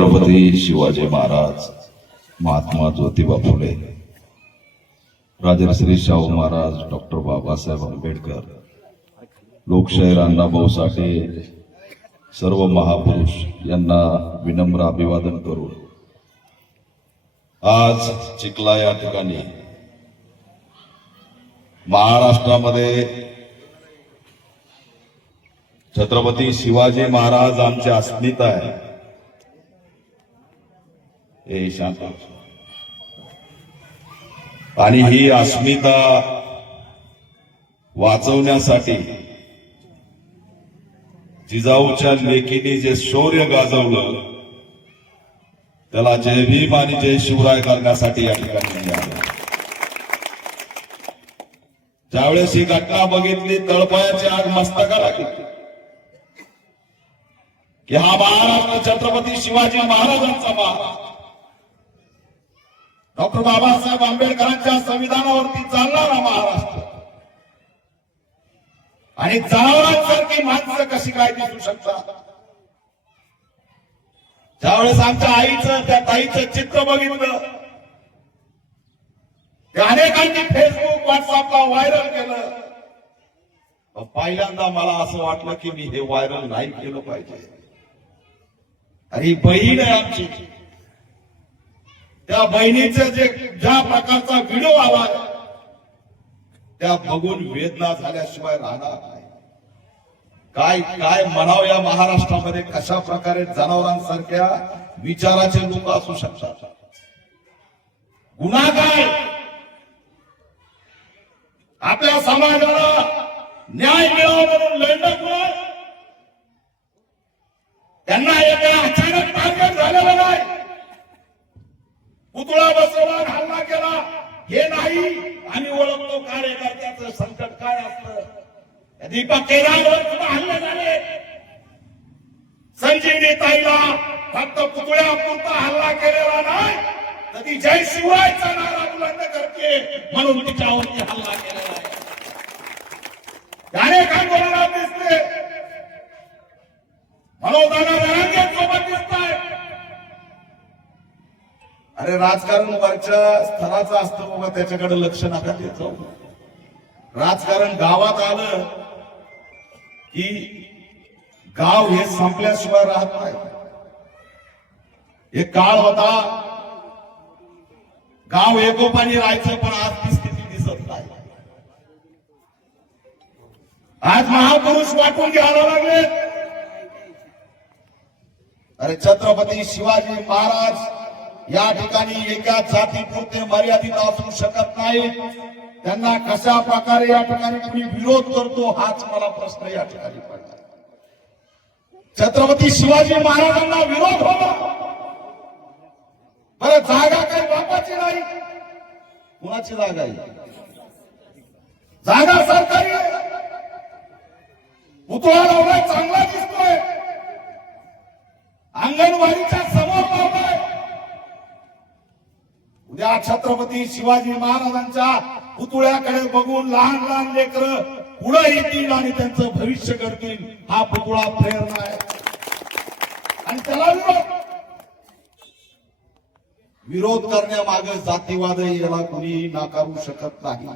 Chhatrapati Shivaji Maharaj, Mahatma Jyotiba Phule, Rajshri Shahu Maharaj, doctor Babasaheb Ambedkar, लोकशाहीर अण्णाभाऊ साठे, सर्व महापुरुष यांना विनम्र अभिवादन करून आज चिखला या ठिकाणी महाराष्ट्रामध्ये छत्रपती शिवाजी महाराज आमची अस्मिता आहे. हे शांत आणि ही अस्मिता वाचवण्यासाठी जिजाऊच्या लेकीने जे शौर्य गाजवलं त्याला जय भीम आणि जय शिवराय करण्यासाठी या ठिकाणी मी आलो. ज्यावेळेस ही घटना बघितली तळपायाची आग मस्तकाला घेतली की हा महाराष्ट्र छत्रपती शिवाजी महाराजांचा महाराष्ट्र, डॉक्टर बाबासाहेब आंबेडकरांच्या संविधानावरती चालणारा महाराष्ट्र आणि जनावरांसारखी माणसं कशी काय दिसू शकतात. ज्यावेळेस आमच्या आईचं त्या ताईचं चित्र बघितलं ते अनेकांनी फेसबुक व्हॉट्सअपला व्हायरल केलं. पहिल्यांदा मला असं वाटलं की मी हे व्हायरल नाही केलं पाहिजे. आणि बहीण आहे आमची, त्या बहिणीचे ज्या प्रकारचा व्हिडिओ आला त्या बघून वेदना झाल्याशिवाय राहणार नाही. काय काय म्हणावं या महाराष्ट्रामध्ये कशा प्रकारे जनावरांसारख्या विचाराचे लोक असू शकतात. गुन्हा काय, आपल्या समाजाला न्याय मिळावा म्हणून लढणं, त्यांना एका अचानक टार्गेट झालेलं नाही, पुतळा बसवला हल्ला केला हे नाही. आम्ही ओळखतो कार्यकर्त्याचं संकट काय असतं. दीपक केदारवर सुद्धा हल्ले झाले. संजीवनी ताईला फक्त पुतळ्यापुरता हल्ला केलेला नाही तर ती जय शिवरायचा नारा बुलंद करते म्हणून तिच्यावरती हल्ला केलेला आहे. अनेकांना दिसते मनोदाना सोबत दिसत आहे. अरे राजकारण वरच्या स्तराचं असतं बाबा, त्याच्याकडे लक्ष नका देत जाऊ. राजकारण गावात आलं की गाव हे संपल्याशिवाय राहत नाही. एक काळ होता गाव एकोपानी राहायचं, पण आज ती स्थिती दिसत नाही. आज महापुरुष वाटून घ्यायला लागले. अरे छत्रपती शिवाजी महाराज या ठिकाणी एका जातीपुरते मर्यादित असू शकत नाही. त्यांना कशा प्रकारे या ठिकाणी कुणी विरोध करतो हाच मला प्रश्न या ठिकाणी पडला. छत्रपती शिवाजी महाराजांना विरोध होता, बरं जागा काही बापाची नाही, कुणाची जागा आहे? जागा सरकारी आहे. पुतळा लावलाय चांगला दिसतोय, अंगणवाडीच्या समोर लावलाय. उद्या छत्रपती शिवाजी महाराजांच्या पुतळ्याकडे बघून लहान लहान लेकरं पुढे येतील आणि त्यांचं भविष्य करतील. हा पुतळा प्रेरणा आहे आणि त्याला विरोध करण्यामागे जातीवाद याला कुणी नाकारू शकत नाही.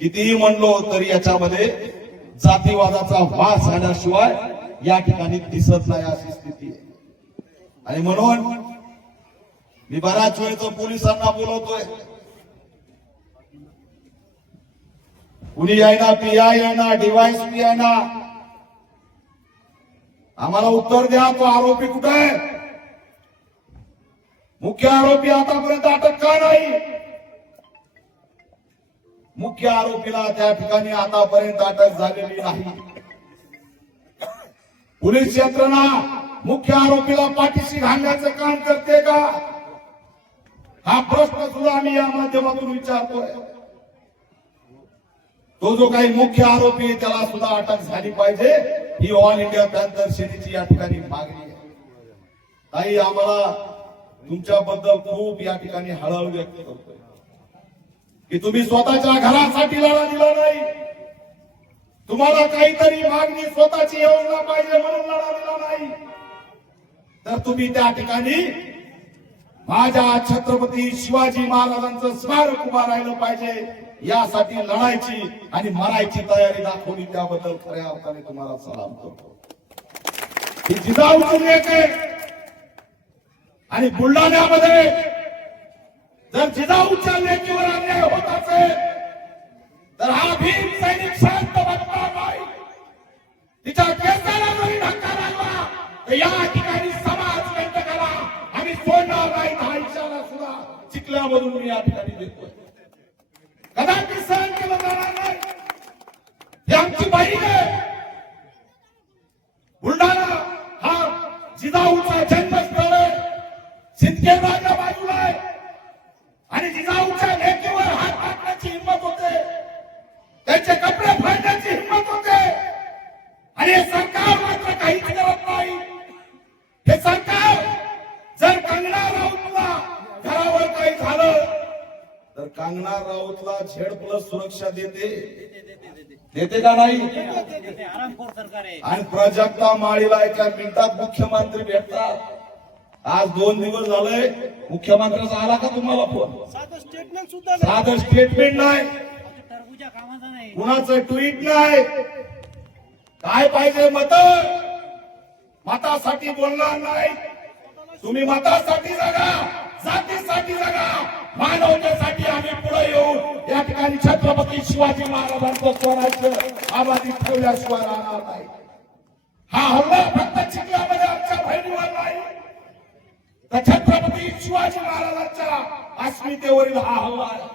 कितीही म्हणलो तरी याच्यामध्ये जातीवादाचा वास आल्याशिवाय या ठिकाणी दिसत नाही अशी स्थिती आहे. आणि म्हणून मी बऱ्याच वेळेस पोलिसांना बोलवतोय, कुणी यायना, पीआय यायना, डीवायएसपी यायना, आम्हाला उत्तर द्या, तो आरोपी कुठे आहे? मुख्य आरोपी आतापर्यंत अटक का नाही? मुख्य आरोपीला त्या ठिकाणी आतापर्यंत अटक झालेली नाही. पोलीस यंत्रणा मुख्य आरोपीला पाठीशी घालण्याचं काम करते का? हा प्रश्न सुद्धा आम्ही या माध्यमातून विचारतोय. तो जो काही मुख्य आरोपी आहे त्याला सुद्धा अटक झाली पाहिजे, ही ऑल इंडिया पॅंथर सेनेची या ठिकाणी मागणी आहे. ताई, आम्हाला तुमच्याबद्दल खूप या ठिकाणी हळहळ व्यक्त करतोय की तुम्ही स्वतःच्या घरासाठी लढा दिला नाही, तुम्हाला काहीतरी मागणी स्वतःची योजना पाहिजे म्हणून लढा दिला नाही. तर तुम्ही त्या ठिकाणी माझ्या छत्रपती शिवाजी महाराजांचं स्मारक उभा राहिलं पाहिजे, यासाठी लढायची आणि मरायची तयारी दाखवली, त्याबद्दल खऱ्या अर्थाने तुम्हाला सलाम करतो. ही जिजाऊची लेक आहे आणि बुलढाण्यामध्ये जर जिजाऊच्या लेकीवर अन्याय होत असेल तर हा भीम सैनिक शांत बसणार नाही. तिच्या केसाला जरी धक्का लागला तर या ठिकाणी समाज कंटकाला आम्ही सोडणार नाही. हा इशारा सुद्धा चिखल्यामधून मी या ठिकाणी देतोय. कदाचित सहन केलं जाणार नाही. ही आमची बहीण आहे. बुलढाणा हा जिजाऊचा जन्मस्थळ आहे. सिंदखेडराजा बाजूला आहे आणि जिजाऊच्या लेकीवर हात टाकण्याची हिंमत होते, त्यांचे कपडे फाडण्याची हिंमत होते आणि हे सरकार मात्र काहीच करत नाही. हे सरकार जर कंगना राऊतला घरावर काही झालं तर कंगना राऊतला Z+ सुरक्षा देते का नाही? आणि प्राजक्ता माळीला एका मिनिटात मुख्यमंत्री भेटतात. आज 2 दिवस झाले मुख्यमंत्र्याचा आला का तुम्हाला फोन? साधं स्टेटमेंट नाही, कुणाचं ट्विट नाही. काय पाहिजे? मतासाठी बोलणार नाही. तुम्ही मतासाठी जगा, जातीसाठी जगा, मानवतेसाठी आम्ही पुढे येऊन या ठिकाणी छत्रपती शिवाजी महाराजांचं स्वराज्य आबादी ठेवल्याशिवाय राहणार नाही. हा हल्ला फक्त चिखल्यामध्ये आमच्या बहिणीवर नाही तर छत्रपती शिवाजी महाराजांच्या अस्मितेवरील हा हल्ला आहे.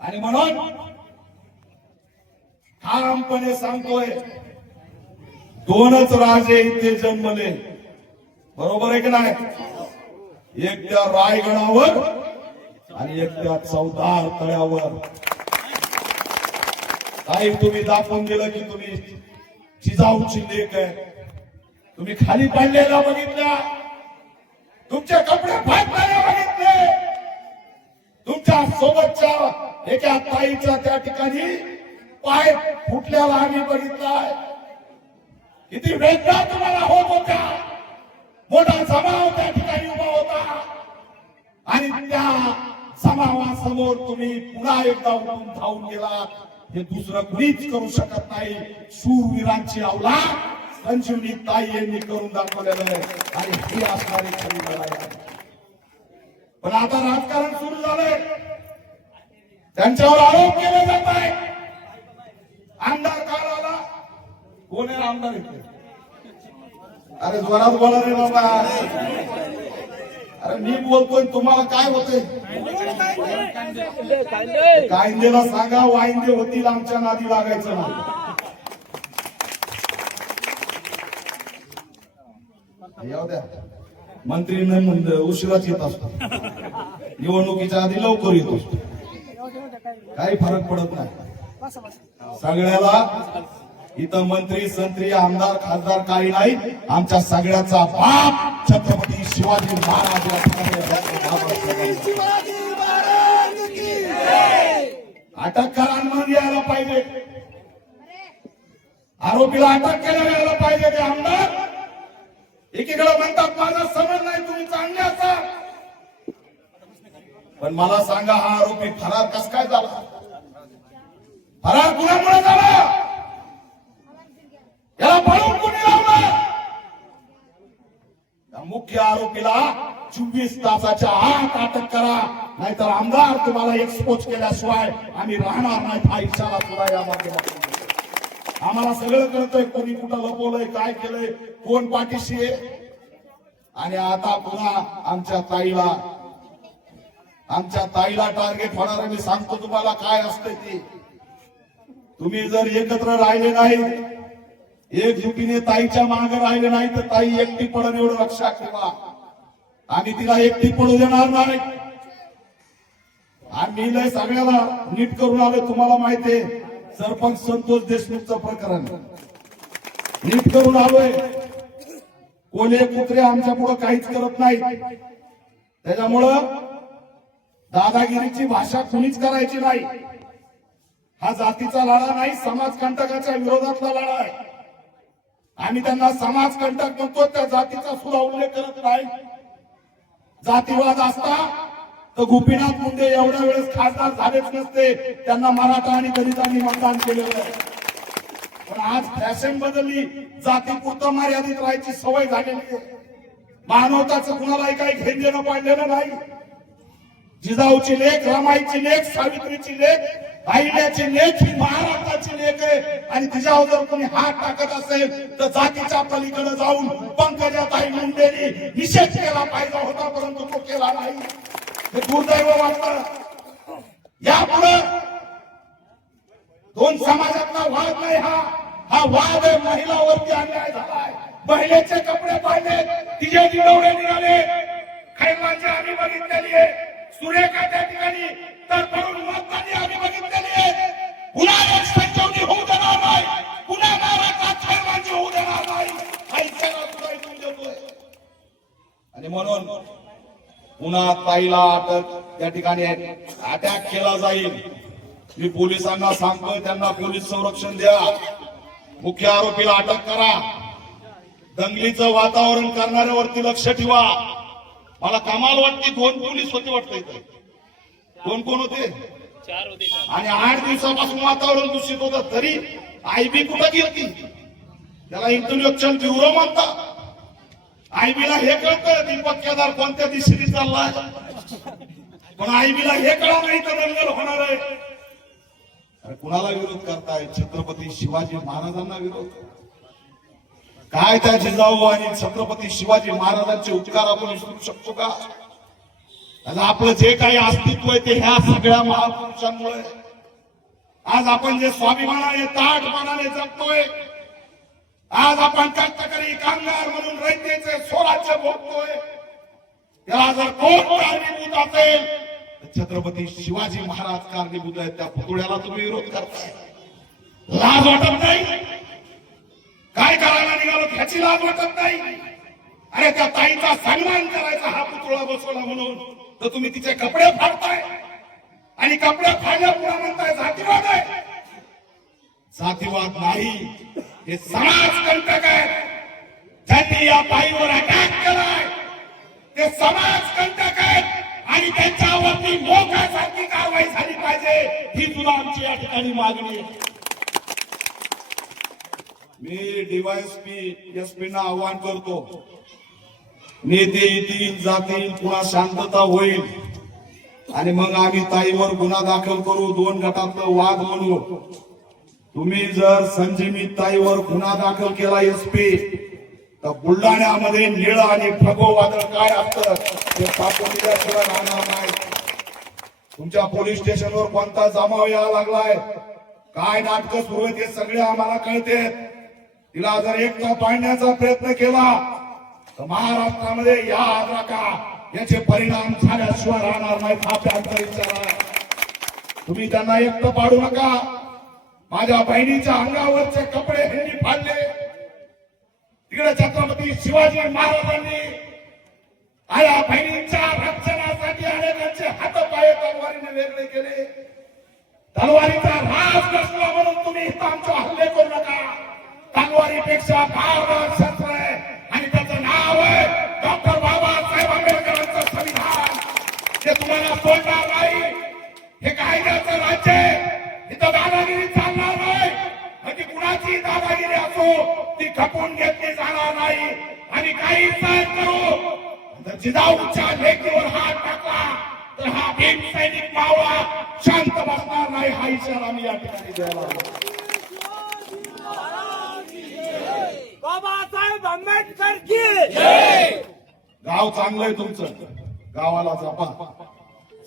आणि म्हणून ठामपणे सांगतोय, 2च राजे इथे जन्मले, बरोबर आहे की नाही? एक त्या रायगडावर आणि एक त्या चौदार तळ्यावर. काही तुम्ही दाखवून दिलं की तुम्ही जिजाऊची लेक आहे. तुम्ही खाली पडलेला बघितल्या, तुमचे कपडे फाटलेले बघितले, तुमच्या सोबतच्या एका ताईच्या त्या ठिकाणी पाय फुटल्याला आम्ही बघितलाय. किती वेदना तुम्हाला होत होत्या. मोठा जमाव त्या ठिकाणी उभा होता आणि त्या जमावासमोर तुम्ही पुन्हा एकदा उठून धावून गेला. हे दुसरं कुणीच करू शकत नाही. शूरवीरांची अवलाद संजीवनी ताई यांनी करून दाखवलेलं आहे आणि हे असणारी खरी लढाई आहे. पण आता राजकारण सुरू झालंय, त्यांच्यावर आरोप केले जात आहे. आमदार काल आला, कोण आहे आमदार इथे? अरे जोरात बोला रे बाबा. अरे मी बोलतोय, तुम्हाला काय होतंय? कायंदेला सांगा वाईंदे होतील, आमच्या नादी लागायचं नाही. येऊ द्या. मंत्री उशिराच येत असतो, निवडणुकीच्या आधी लवकर येत असतो, काही फरक पडत नाही सगळ्याला. इथं मंत्री संत्री आमदार खासदार काही नाही. आमच्या सगळ्याचा बाप छत्रपती शिवाजी महाराज. अटक करा म्हणून यायला पाहिजे, आरोपीला अटक करायला यायला पाहिजे. ते आमदार एकीकडे म्हणतात माझा समज नाही, तुम्ही चांगले असाल, पण मला सांगा हा आरोपी फरार कस काय झाला? फरार कुणामुळे झाला? याला पळून कुणी लावलं? मुख्य आरोपीला 24 तासाच्या आत अटक करा, नाहीतर आमदार तुम्हाला एक्सपोज केल्याशिवाय आम्ही राहणार नाही. हा इशारा सुद्धा या माध्यमातून आम्हाला सगळं कळतंय, कोणी कुठं लपवलंय, काय केलंय, कोण पाठीशी आहे. आणि आता पुन्हा आमच्या ताईला टार्गेट होणार आहे. मी सांगतो तुम्हाला काय असतंय ते. तुम्ही जर एकत्र राहिले नाही, एकजुटीने ताईच्या मागे राहिले नाही तर ताई एकटी पडून, एवढं लक्षात ठेवा. आम्ही तिला एकटी पडू देणार नाही. आम्ही लय सगळ्याला नीट करून आलो. तुम्हाला माहितीये सरपंच संतोष देशमुखचं प्रकरण नीट करून आलोय. कोले कुत्रे आमच्या पुढे काहीच करत नाही. त्याच्यामुळं दादागिरीची भाषा कुणीच करायची नाही. हा जातीचा लढा नाही, समाजकंटकाच्या विरोधातला लढा आहे. आम्ही त्यांना समाजकंटक म्हणतो, त्या जातीचा सुद्धा उल्लेख करत नाही. जातीवाद असता तर गोपीनाथ मुंडे एवढ्या वेळेस खासदार झालेच नसते. त्यांना मराठा आणि दलितांनी मतदान केलेलं आहे. पण आज फॅशन बदलली, जातीपुरतं मर्यादित राहायची सवय झालेली आहे. मानवताचं कुणालाही काही घेण देणं पाडलेलं नाही. जिजाऊची लेख, रमाईची लेख, सावित्रीची लेख, अहिल्याची लेख ही महाराष्ट्राची लेख आहे. आणि तिच्यावर जर कोणी हात टाकत असेल तर जातीच्या पलीकडे जाऊन पंकजाताई मुंडेंनी निषेध केला पाहिजे होता, परंतु तो केला नाही. हे दुर्दैव वाटतं. यापुढे दोन समाजातला वाद नाही, हा वाद आहे महिलावरती अन्याय झालाय. महिलेचे कपडे पाडले, तिचे दिडवडे निघाले. खैरमांची आम्ही बघितलेली आहे, सुरेखा त्या ठिकाणी तर करून मतदानी आम्ही बघितलेली आहे. पुन्हा एक संजीवनी होऊ देणार नाही, पुन्हा महाराष्ट्रात खैरमांची होऊ देणार नाही. हा इशारा सुद्धा इथून देतोय. आणि म्हणून पुन्हा ताईला अटक त्या ठिकाणी अटॅक केला जाईल. मी पोलिसांना सांगतोय, त्यांना पोलीस संरक्षण द्या, मुख्य आरोपीला अटक करा. दंगलीचं वातावरण करणाऱ्यावरती लक्ष ठेवा. मला कमाल वाटते, 2 पोलीस होते वाटतं इथे. कोण होते? 4 होते. आणि 8 दिवसापासून वातावरण दूषित होतं, तरी आयबी कुठं गेली? त्याला इंटेलेक्च्युअल ब्युरो म्हणतात. आयबीला हे कळतं दीपक केदार कोणत्या दिशेने चाललाय, पण आयबीला हे कळा नाही तर दंगल होणार आहे. अरे कुणाला विरोध करताय? छत्रपती शिवाजी महाराजांना विरोध. काय त्या जिजाऊ आणि छत्रपती शिवाजी महाराजांचे उपकार आपण विसरू शकतो का? आपलं जे काही अस्तित्व आहे ते ह्या सगळ्या महापुरुषांमुळे. आज आपण जे स्वाभिमानाने ताठमानाने जगतोय, आज आपण कष्टकरी कामगार म्हणून रयतेचे स्वराज्य भोगतोय, त्याला जर कोण कारणीभूत असेल तर छत्रपती शिवाजी महाराज कारणीभूत आहेत. त्या पुतळ्याला तुम्ही विरोध करताय. लाज वाटत नाही? काय करायला निघालो ह्याची लाज वाटत नाही? अरे त्या ताईचा सन्मान करायचा हा पुतळा बसवला म्हणून तर तुम्ही तिचे कपडे फाडताय आणि कपडे फाडल्यापुढे म्हणताय जातीवाद आहे. जातीवाद नाही, हे समाजकंटक आहे. ज्यांनी या ताईवर अटॅक केलाय ते समाजकंटक आहेत आणि त्यांच्यावरती मोक्यासारखी कारवाई झाली पाहिजे, ही सुद्धा आमची या ठिकाणी मागणी आहे. मी डीवायएसपी एसपी ना आवाहन करतो, नेते येतील जातील, पुन्हा शांतता होईल आणि मग आम्ही ताईवर गुन्हा दाखल करू. 2 गटातलं वाद म्हणू. तुम्ही जर संजीवी ताईवर गुन्हा दाखल केला एसपी, तर बुलढाण्यामध्ये निळ आणि फगो वादळ काय असतं ते सापडून दिल्याशिवाय राहणार नाही. तुमच्या पोलीस स्टेशनवर कोणता जमाव यायला लागलाय, काय नाटकं सुरू आहेत हे सगळे आम्हाला कळते. तिला जर एकटा पाडण्याचा प्रयत्न केला तर महाराष्ट्रामध्ये या राखा याचे परिणाम झाल्याशिवाय राहणार नाही. हा त्यांचा विचार आहे. तुम्ही त्यांना एकटं पाडू नका. माझ्या बहिणीच्या अंगावरचे कपडे ह्यांनी फाडले, तिकडे छत्रपती शिवाजी महाराजांनी आया बहिणींच्या रक्षणासाठी अनेकांचे हातपाय तलवारीने वेगळे केले. तलवारीचा राज नसला म्हणून तुम्ही इथं आमचे हल्ले करू नका. तलवारीपेक्षा धारदार शस्त्र आहे आणि त्याचं नाव आहे डॉक्टर बाबासाहेब आंबेडकरांचं संविधान. ते तुम्हाला सोडणार नाही. हे कायद्याचं राज्य आहे, इथं दादागिरी चालणार नाही. म्हणजे कुणाची दादागिरी असो ती खपवून घेतली जाणार नाही. आणि काही सहन करू जर जिजाऊच्या लेकीवर हात टाकला तर हा भीम सैनिक मावळा शांत बसणार नाही. हा इशारा मी या ठिकाणी द्यायला. बाबासाहेब आंबेडकर की जय. गाव चांगलंय तुमचं, गावाला जपा,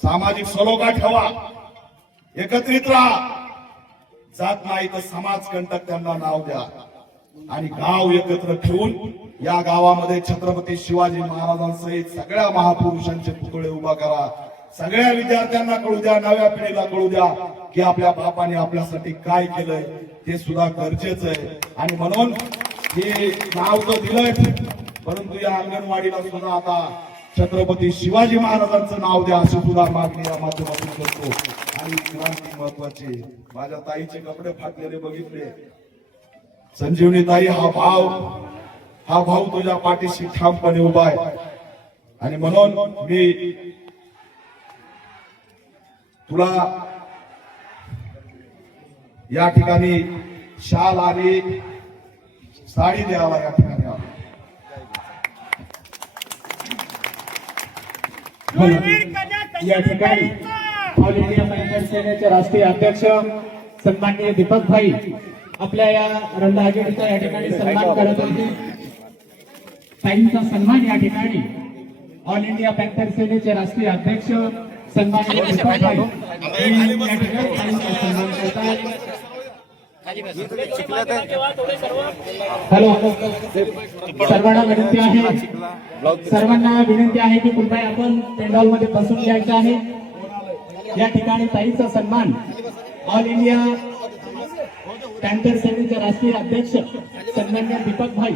सामाजिक सलोखा ठेवा, एकत्रित राहा. जात नाही तर समाजकंटक त्यांना नाव द्या आणि गाव एकत्र ठेवून या गावामध्ये छत्रपती शिवाजी महाराजांसहित सगळ्या महापुरुषांचे पुतळे उभा करा. सगळ्या विद्यार्थ्यांना कळू द्या, नव्या पिढीला कळू द्या की आपल्या बापाने आपल्यासाठी काय केलंय ते सुद्धा गरजेचं आहे. आणि म्हणून हे नाव तर दिलंय, परंतु या अंगणवाडीला सुद्धा आता छत्रपती शिवाजी महाराजांचं नाव द्या अशी सुद्धा मागणी या माध्यमातून करतो. आणि क्रांती महत्वाची, माझ्या ताईचे कपडे फाटलेले बघितले, संजीवनीताई हा भाऊ तुझ्या पाठीशी ठामपणे उभा आहे आणि म्हणून मी तुला या ठिकाणी शाल आणि साडी द्यावा या ठिकाणी आलो. या ठिकाणी ऑल इंडिया महिला सेनेचे राष्ट्रीय अध्यक्ष सन्माननीय दीपक भाई आपल्या या रंगआगीचा या ठिकाणी सन्मान करत होते. ताईंचा सन्मान या ठिकाणी ऑल इंडिया पॅन्थर सेनेचे राष्ट्रीय अध्यक्ष सन्माननीय दीपक भाई या ठिकाणी ताईंचा सन्मान करतात. हॅलो, सर्वांना विनंती आहे की कृपया आपण पेंडॉल मध्ये बसून घ्यायचं आहे. या ठिकाणी ताईंचा सन्मान ऑल इंडिया पॅन्थर सेनेचे राष्ट्रीय अध्यक्ष सन्माननीय दीपक भाई